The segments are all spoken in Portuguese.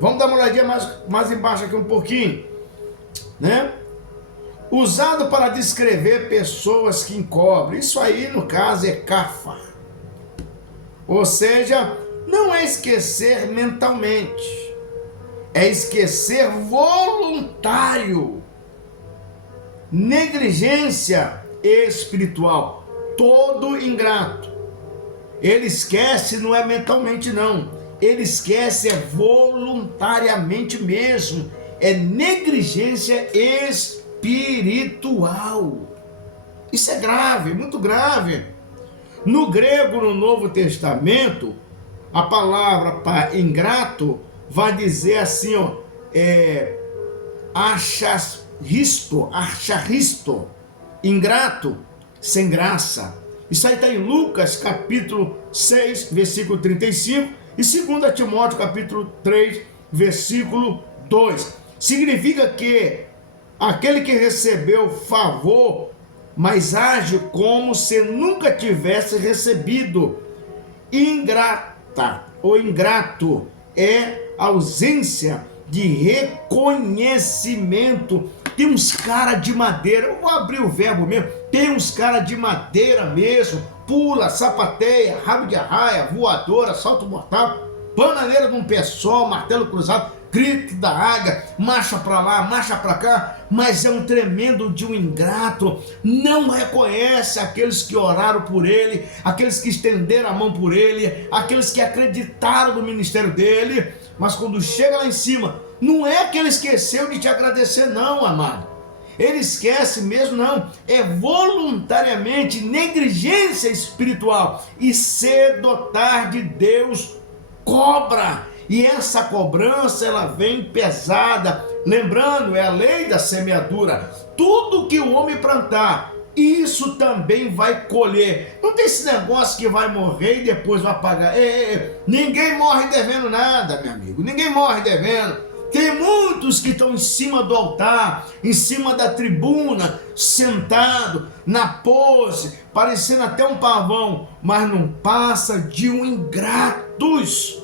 Vamos dar uma olhadinha mais embaixo aqui um pouquinho, né? Usado para descrever pessoas que encobrem. Isso aí, no caso, é cafa. Ou seja, não é esquecer mentalmente, é esquecer voluntário. Negligência espiritual. Todo ingrato, ele esquece, não é mentalmente não, ele esquece voluntariamente mesmo, é negligência espiritual. Isso é grave, muito grave. No grego, no Novo Testamento, a palavra para ingrato vai dizer assim, ó, acharisto, ingrato, sem graça. Isso aí está em Lucas capítulo 6, versículo 35 e 2 Timóteo capítulo 3, versículo 2. Significa que aquele que recebeu favor, mas age como se nunca tivesse recebido. Ingrata ou ingrato é ausência de reconhecimento. Tem uns cara de madeira, eu vou abrir o verbo mesmo, tem uns cara de madeira mesmo, pula, sapateia, rabo de arraia, voadora, salto mortal, bananeira de um pé só, martelo cruzado, grito da águia, marcha para lá, marcha para cá, mas é um tremendo de um ingrato, não reconhece aqueles que oraram por ele, aqueles que estenderam a mão por ele, aqueles que acreditaram no ministério dele, mas quando chega lá em cima, não é que ele esqueceu de te agradecer não, amado, ele esquece mesmo não, é voluntariamente negligência espiritual, e cedo ou tarde Deus cobra. E essa cobrança, ela vem pesada. Lembrando, é a lei da semeadura. Tudo que o homem plantar, isso também vai colher. Não tem esse negócio que vai morrer e depois vai pagar. Ninguém morre devendo nada, meu amigo. Ninguém morre devendo. Tem muitos que estão em cima do altar, em cima da tribuna, sentado, na pose, parecendo até um pavão, mas não passa de um ingratos,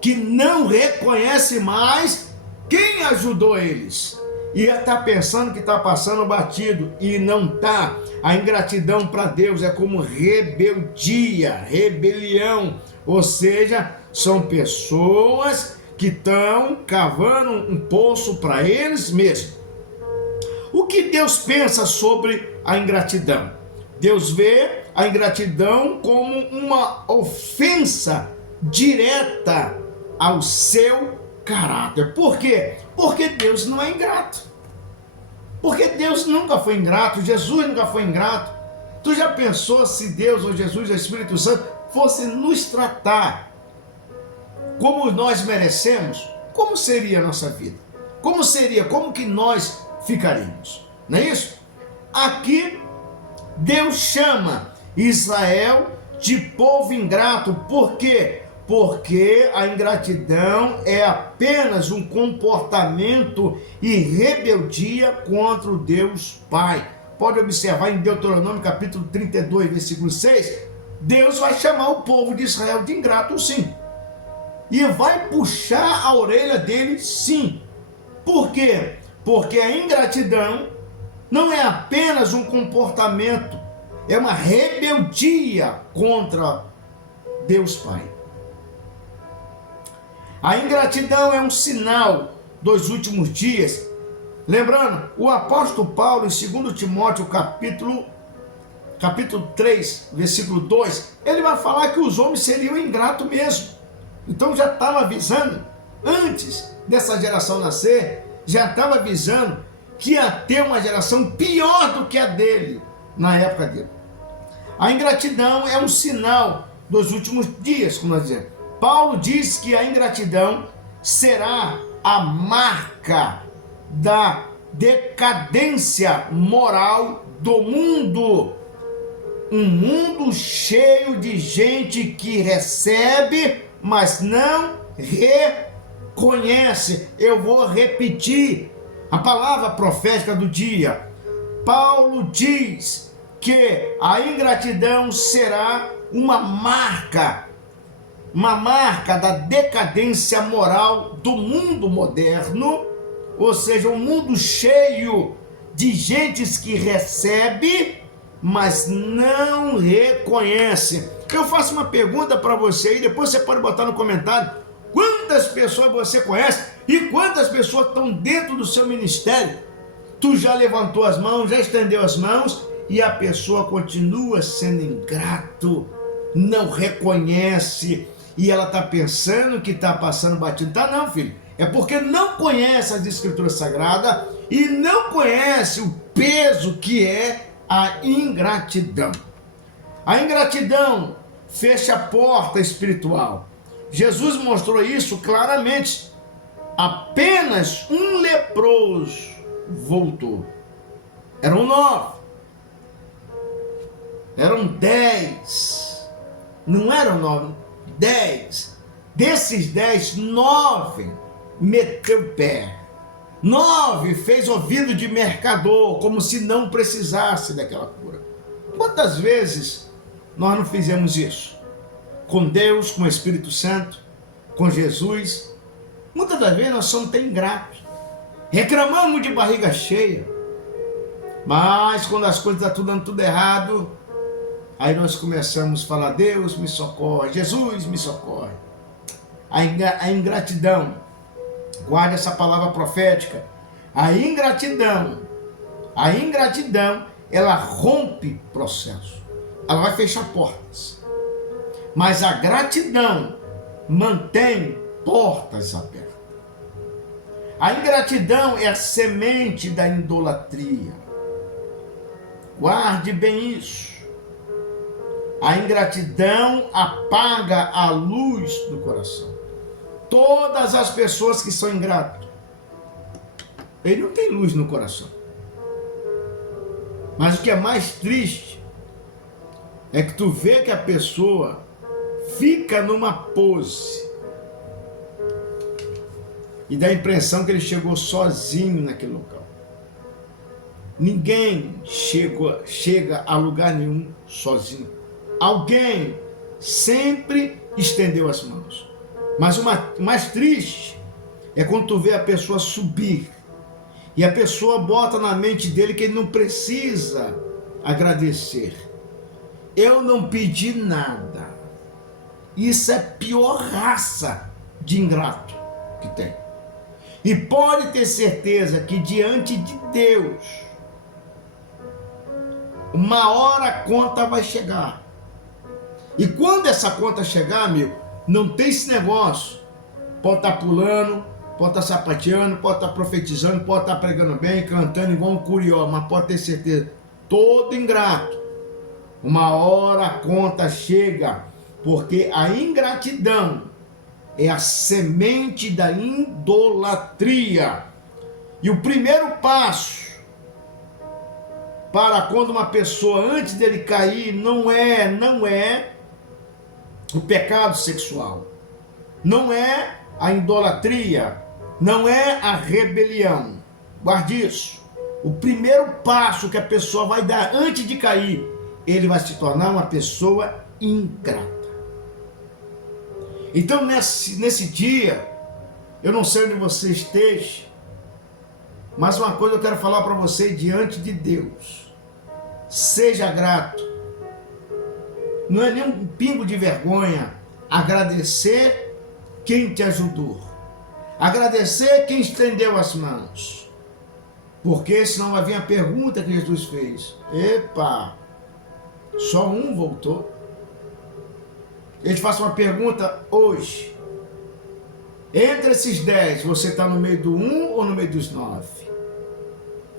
que não reconhece mais quem ajudou eles. E está pensando que está passando batido, e não está. A ingratidão para Deus é como rebeldia, rebelião. Ou seja, são pessoas que estão cavando um poço para eles mesmos. O que Deus pensa sobre a ingratidão? Deus vê a ingratidão como uma ofensa direta ao seu caráter. Por quê? Porque Deus não é ingrato. Porque Deus nunca foi ingrato, Jesus nunca foi ingrato. Tu já pensou se Deus ou Jesus ou o Espírito Santo fosse nos tratar como nós merecemos? Como seria a nossa vida? Como seria? Como que nós ficaríamos? Não é isso? Aqui Deus chama Israel de povo ingrato. Por quê? Porque a ingratidão é apenas um comportamento e rebeldia contra o Deus Pai. Pode observar em Deuteronômio capítulo 32, versículo 6, Deus vai chamar o povo de Israel de ingrato, sim. E vai puxar a orelha dele, sim. Por quê? Porque a ingratidão não é apenas um comportamento, é uma rebeldia contra Deus Pai. A ingratidão é um sinal dos últimos dias. Lembrando, o apóstolo Paulo, em 2 Timóteo, capítulo 3, versículo 2, ele vai falar que os homens seriam ingratos mesmo. Então já estava avisando, antes dessa geração nascer, já estava avisando que ia ter uma geração pior do que a dele, na época dele. A ingratidão é um sinal dos últimos dias, como nós dizemos. Paulo diz que a ingratidão será a marca da decadência moral do mundo. Um mundo cheio de gente que recebe, mas não reconhece. Eu vou repetir a palavra profética do dia. Paulo diz que a ingratidão será uma marca uma marca da decadência moral do mundo moderno, ou seja, um mundo cheio de gentes que recebe, mas não reconhece. Eu faço uma pergunta para você e depois você pode botar no comentário quantas pessoas você conhece e quantas pessoas estão dentro do seu ministério. Tu já levantou as mãos, já estendeu as mãos e a pessoa continua sendo ingrato, não reconhece e ela está pensando que está passando batido. Tá não, filho. É porque não conhece as Escrituras Sagradas e não conhece o peso que é a ingratidão. A ingratidão fecha a porta espiritual. Jesus mostrou isso claramente. Apenas um leproso voltou. Eram 9. Eram 10. Não eram 9, 10. Desses 10, 9 meteu o pé. 9 fez ouvido de mercador, como se não precisasse daquela cura. Quantas vezes nós não fizemos isso? Com Deus, com o Espírito Santo, com Jesus. Muitas das vezes nós somos até ingratos. Reclamamos de barriga cheia. Mas quando as coisas estão dando tudo errado, aí nós começamos a falar: Deus me socorre, Jesus me socorre. A ingratidão, guarde essa palavra profética. A ingratidão, ela rompe processo. Ela vai fechar portas. Mas a gratidão mantém portas abertas. A ingratidão é a semente da idolatria. Guarde bem isso. A ingratidão apaga a luz do coração. Todas as pessoas que são ingratas, ele não tem luz no coração. Mas o que é mais triste é que tu vê que a pessoa fica numa pose e dá a impressão que ele chegou sozinho naquele local. Ninguém chega a lugar nenhum sozinho. Alguém sempre estendeu as mãos. Mas o mais triste é quando tu vê a pessoa subir e a pessoa bota na mente dele que ele não precisa agradecer. Eu não pedi nada. Isso é a pior raça de ingrato que tem. E pode ter certeza que diante de Deus, uma hora a conta vai chegar. E quando essa conta chegar, amigo, não tem esse negócio. Pode estar pulando, pode estar sapateando, pode estar profetizando, pode estar pregando bem, cantando igual um curió, mas pode ter certeza, todo ingrato, uma hora a conta chega, porque a ingratidão é a semente da idolatria. E o primeiro passo para quando uma pessoa, antes dele cair, não é o pecado sexual, não é a idolatria, não é a rebelião. Guarde isso. O primeiro passo que a pessoa vai dar antes de cair, ele vai se tornar uma pessoa ingrata. Então nesse dia, eu não sei onde você esteja, mas uma coisa eu quero falar para você diante de Deus: seja grato. Não é nem um pingo de vergonha agradecer quem te ajudou, agradecer quem estendeu as mãos, porque senão vai vir a pergunta que Jesus fez: epa, só um voltou? Eu te faço uma pergunta hoje: entre esses 10, você está no meio do 1 ou no meio dos 9?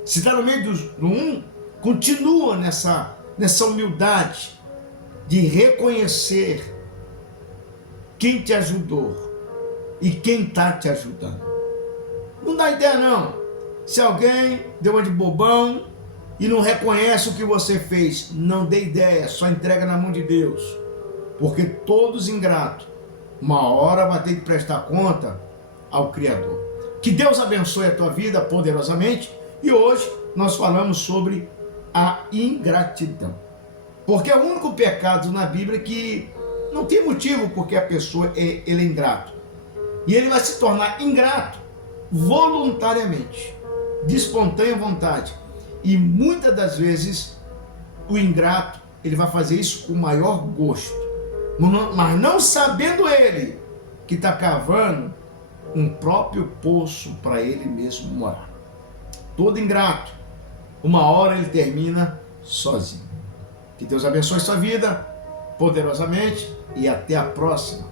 Se está no meio do 1, continua nessa humildade de reconhecer quem te ajudou e quem está te ajudando. Não dá ideia não. Se alguém deu uma de bobão e não reconhece o que você fez, não dê ideia, só entrega na mão de Deus. Porque todos ingratos, uma hora vai ter que prestar conta ao Criador. Que Deus abençoe a tua vida poderosamente. E hoje nós falamos sobre a ingratidão. Porque é o único pecado na Bíblia que Não tem motivo porque a pessoa ele é ingrato. E ele vai se tornar ingrato voluntariamente, de espontânea vontade. E muitas das vezes o ingrato ele vai fazer isso com o maior gosto, mas não sabendo ele que está cavando um próprio poço para ele mesmo morar. Todo ingrato, uma hora ele termina sozinho. Que Deus abençoe sua vida poderosamente e até a próxima.